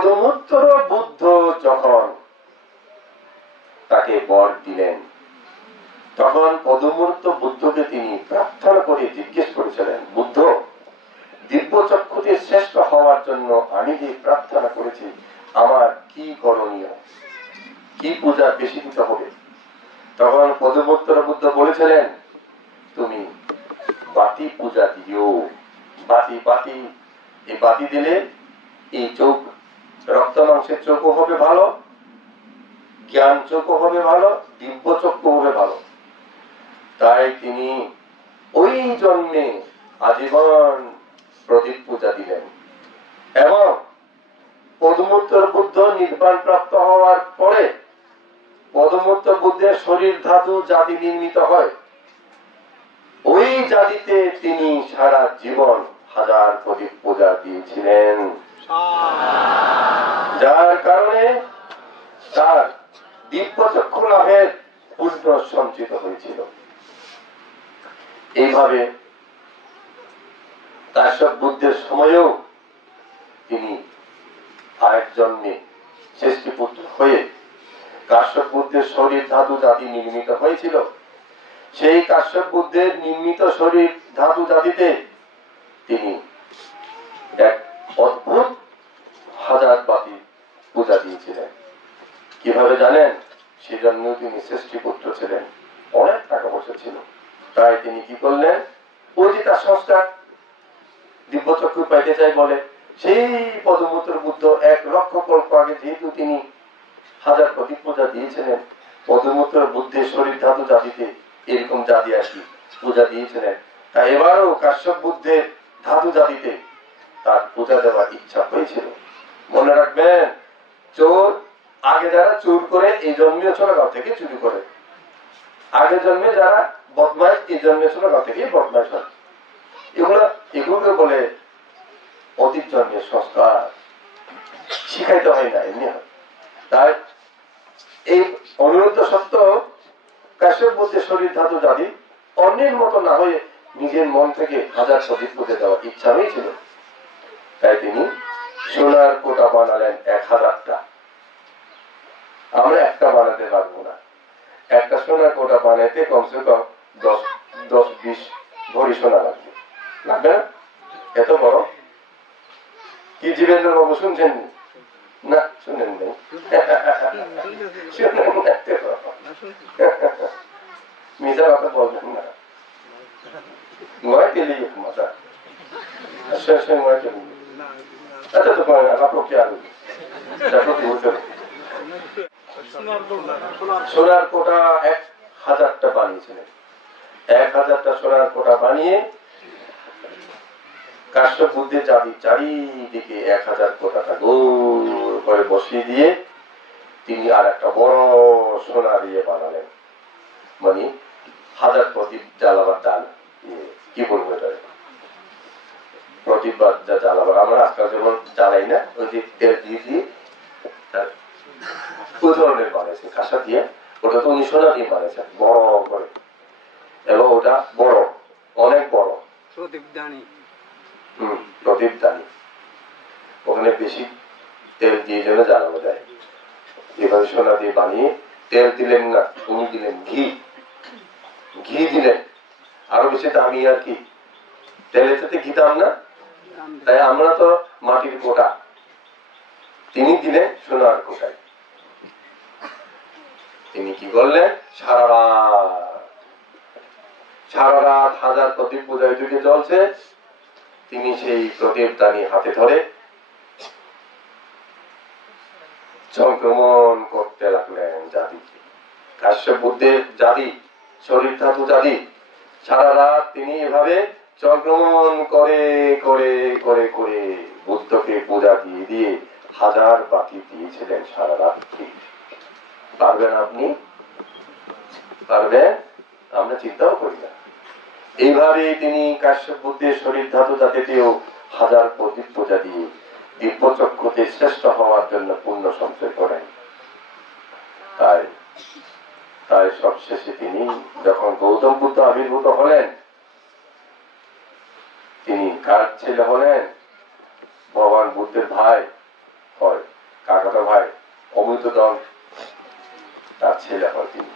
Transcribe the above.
পদমোত্তর বুদ্ধ যখন তাকে বর দিলেন, তখন পদমূর্ত বুদ্ধকে তিনি প্রার্থনা করে জিজ্ঞেস করেছিলেন, বুদ্ধ, দিব্য চক্ষুতে শ্রেষ্ঠ হওয়ার জন্য আমি যে প্রার্থনা করেছি, আমার কি করণীয়, কি পূজা বেশি দিতে হবে? তখন পদমোত্তর বুদ্ধ বলেছিলেন, তুমি বাতি পূজা দিও। বাতি বাতি এই বাতি দিলে এই চোখ, রক্ত মাংসের চোখও হবে ভালো, জ্ঞান চোখও হবে ভালো, দিব্য চক্ষু হবে ভালো। তাই তিনি ওই জন্মে আজীবন প্রদীপ পূজা দিলেন। এবং পদমোত্তর বুদ্ধ নির্বাণ প্রাপ্ত হওয়ার পরে পদমোত্তর বুদ্ধের শরীর ধাতু জাতি নির্মিত হয়। ওই জাতিতে তিনি সারা জীবন হাজার প্রদীপ পূজা দিয়েছিলেন, যার কারণে তার দিব্য চক্ষু লাভের পুণ্য সঞ্চিত হয়েছিল। এইভাবে কাশ্যপ বুদ্ধের সময়েও তিনি আরেক জন্মে শ্রেষ্ঠী পুত্র হয়ে কাশ্যপ বুদ্ধের শরীর ধাতু জাতি নির্মিত হয়েছিল। সেই কাশ্যপ বুদ্ধের নির্মিত শরীর ধাতু জাতিতে তিনি এক অদ্ভুত হাজার বাতি পূজা দিয়েছিলেন। কিভাবে জানেন? সেজন্য তিনি শ্রেষ্ঠী পুত্র ছিলেন, অনেক টাকা পয়সা ছিল। তাই তিনি কি করলেন, ওই যে তার সংস্কার দিব্য চক্ষু পাইতে চাই বলে, সেই পদমোত্তর বুদ্ধ 1 লক্ষ কল্প আগে যেহেতু তিনি হাজার প্রদীপ পূজা দিয়েছিলেন, পদমোত্তর বুদ্ধের শরীর ধাতু জাতিতে এরকম জাতি আর কি পূজা দিয়েছিলেন। তাই এবারও কাশ্যপ বুদ্ধের ধাতু জাতিতে তার পূজা দেওয়ার ইচ্ছা হয়েছিল। মনে রাখবেন, চোর আগে যারা চুর করে এই জন্মীয় ছোটগাঁও থেকে চুরি করে, আগের জন্মে যারা বদমাইশ এই জন্মীয় ছোটগাঁও থেকে বদমাইশ হয়। এগুলোকে বলে অতীত জন্মের সংস্কার, শিখাইতে হয় না, এমনি হয়। তাই এই অনুরুদ্ধ সত্য কাশ্যপ বুদ্ধের শরীর ধাতু জাতি অন্যের মতো না হয়ে নিজের মন থেকে হাজার প্রদীপ পূজা দেওয়ার ইচ্ছা হয়েছিল। তাই তিনি সোনার কোটা বানালেন 1000টা। আমরা একটা বানাতে পারবো না। একটা সোনার কোটা বানাইতে কমসে কম 10-20 ভরি সোনা লাগবে, লাগবে না? এত বড় কি জীবেন্দ্র বাবু শুনছেন না? শুনেন নেই? মিজা কথা বলবেন না, নয় তেলি মাথা আচ্ছা তো আপনার কি আলু সোনার কোটা 1000টা বানিয়েছিলেন। 1000টা সোনার কোটা বানিয়ে কাশ্যপ বুদ্ধের জাতির চারিদিকে 1000 কোটাটা গোল করে বসিয়ে দিয়ে তিনি আর একটা বড় সোনা দিয়ে বানালেন। মানে 1000 প্রদীপ জ্বালাবার ডাল, কি বলবো এটা, প্রদীপ যা জ্বালাবার আমরা আজকাল যেমন জ্বালাই না, ওই যে তেল দিয়ে দিয়ে ওই ধরনের বানিয়েছে কাঁসা দিয়ে। ওটা তো উনি সোনা দিয়ে বানিয়েছেন বড় করে, এবং ওটা বড়, অনেক বড় প্রদীপদানি। ওখানে বেশি তেল দিয়ে যেন জ্বালানো যায়। এভাবে সোনা দিয়ে বানিয়ে তেল দিলেন না, উনি দিলেন ঘি দিলেন, আরো বেশি দামি আর কি, তেলের সাথে ঘি দাম না। তাই আমরা তো মাটির কোটা, তিনি দিলেন সোনার কোটায়। তিনি কি করলেন, সারা রাত 1000 প্রদীপ পূজায় দিকে জ্বলছে। তিনি সেই প্রদীপ দানি হাতে ধরে সংক্রমণ করতে লাগলেন জাতিকে। কাশ্যপ বুদ্ধের জাতি, শরীর ধাতু জাতি, সারা রাত তিনি এভাবে সংক্রমণ করে করে করে করে বুদ্ধকে পূজা দিয়ে দিয়ে 1000 বাতি দিয়েছিলেন সারা রাত্রি। পারবেন আপনি? পারবেন? আমরা চিন্তাও করি না। এইভাবে তিনি কাশ্যপ বুদ্ধের শরীর ধাতু জাতিতেও 1000 প্রদীপ পূজা দিয়ে দিব্য চক্ষুতে শ্রেষ্ঠ হওয়ার জন্য পুণ্য সঞ্চয় করেন। তাই সবশেষে তিনি যখন গৌতম বুদ্ধ আবির্ভূত হলেন, তিনি কার ছেলে হলেন? ভগবান বুদ্ধের ভাই হয়। কাকাতো ভাই অমৃতধন তার ছেলে হয় তিনি।